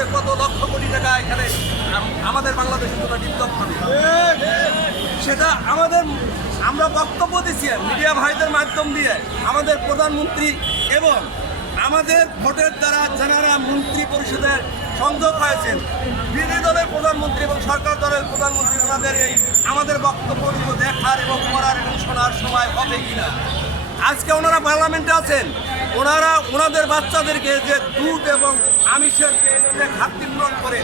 করে কত লক্ষ কোটি টাকা এখানে আমাদের বাংলাদেশের জন্য নির্দপ করে, সেটা আমরা বক্তব্য দিচ্ছি মিডিয়া ভাইদের মাধ্যম দিয়ে আমাদের প্রধানমন্ত্রী এবং আমাদের ভোটের দ্বারা যারা মন্ত্রী পরিষদের সংযোগ হয়েছেন, বিরোধী দলের প্রধানমন্ত্রী এবং সরকার দলের প্রধানমন্ত্রী, ওনাদের এই আমাদের বক্তব্যগুলো দেখার এবং পড়ার এবং শোনার সময় হবে কিনা। আজকে ওনারা পার্লামেন্টে আছেন, ওনাদের বাচ্চাদেরকে যে দুধ এবং আমিষের ঘাটতি পূরণ করে,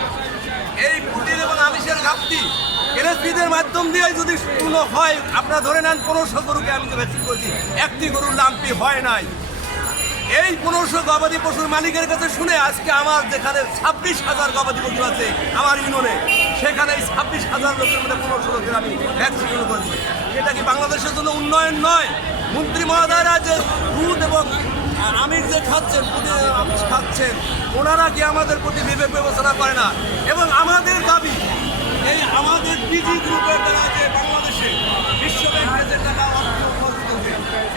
এই প্রোটিন এবং আমিষের ঘাটতি এনএসপিদের মাধ্যম দিয়ে যদি কোনো হয়, আপনারা ধরে নেন 1500 গরুকে আমি যে ভ্যাকসিন করছি, একটি গরুর লাম্পি হয় নাই। এই 1500 গবাদি পশুর মালিকের কাছে শুনে আজকে আমার যেখানে 26,000 গবাদি পশু আছে আমার ইউনিয়নে, সেখানে এই 26,000 লোকের মধ্যে 1500 লোকের আমি ভ্যাকসিন করেছি। এটা কি বাংলাদেশের জন্য উন্নয়ন নয়? মন্ত্রী মহোদয়রা যে দুধ এবং আমিষ যে খাচ্ছেন, আমিষ খাচ্ছেন, ওনারা কি আমাদের প্রতি বিবেক বিবেচনা করে না? এবং আমাদের দাবি, এই আমাদের পিজি গ্রুপের দ্বারা যে বাংলাদেশে বিশ্ব ব্যাংকের যে টাকা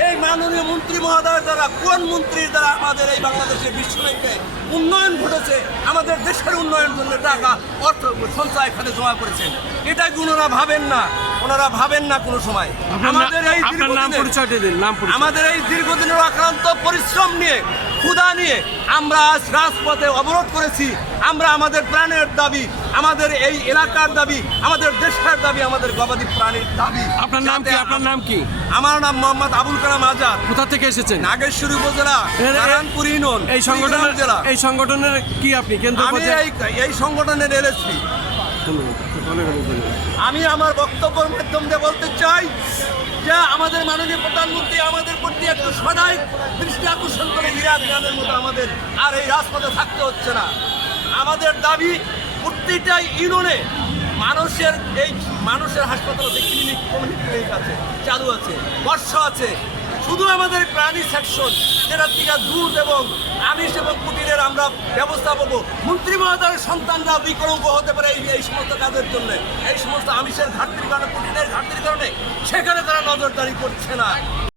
এই মাননীয় মন্ত্রী মহোদয়ের দ্বারা, কোন মন্ত্রীর দ্বারা আমাদের এই বাংলাদেশের বিশ্ব ব্যাংকে উন্নয়ন ঘটেছে, আমাদের দেশের উন্নয়নের জন্য টাকা অর্থ সঞ্চয় এখানে জমা করেছেন, এটা কি ওনারা ভাবেন না? ওনারা ভাবেন না কোনো সময়। আমাদের এই দীর্ঘদিনের আক্রান্ত পরিশ্রম নিয়ে, ক্ষুধা নিয়ে আমরা আজ রাজপথে অবরোধ করেছি। আমরা আমাদের প্রাণের দাবি, আমাদের এই এলাকার দাবি, আমাদের দেশের দাবি, আমাদের গবাদি প্রাণীর দাবি। আপনার নাম কি? আপনার নাম কি? আমার নাম মোহাম্মদ আবুল কালাম আজাদ। কোথা থেকে এসেছেন? নাগেশ্বরী উপজেলা, নারায়ণপুর ইউনিয়ন। এই সংগঠনের কি আপনি কেন্দ্র? আমি এই সংগঠনের এলএসপি। আমি আমার বক্তব্যের মাধ্যম দিয়ে বলতে চাই যে আমাদের মাননীয় প্রধানমন্ত্রী আমাদের প্রতি একটু সদাই দৃষ্টি আকর্ষণ করে ইরাক ইরানের মতো আমাদের আর এই রাজপথে থাকতে হচ্ছে না। আমাদের দাবি, প্রতিটা ইউনিয়নে মানুষের হাসপাতাল আছে, ক্লিনিক, কমিউনিটি ক্লিনিক আছে, চালু আছে, বর্ষ আছে। শুধু আমাদের প্রাণী সেকশন, যেটার থেকে দুধ এবং আমিষ এবং কুটিরের আমরা ব্যবস্থা পাবো। মন্ত্রী মহোদয়ের সন্তানরা বিকল্প হতে পারে এই সমস্ত কাজের জন্য, এই সমস্ত আমিষের ঘাটতির কারণে, কুটিরের ঘাটতির কারণে, সেখানে তারা নজরদারি করছে না।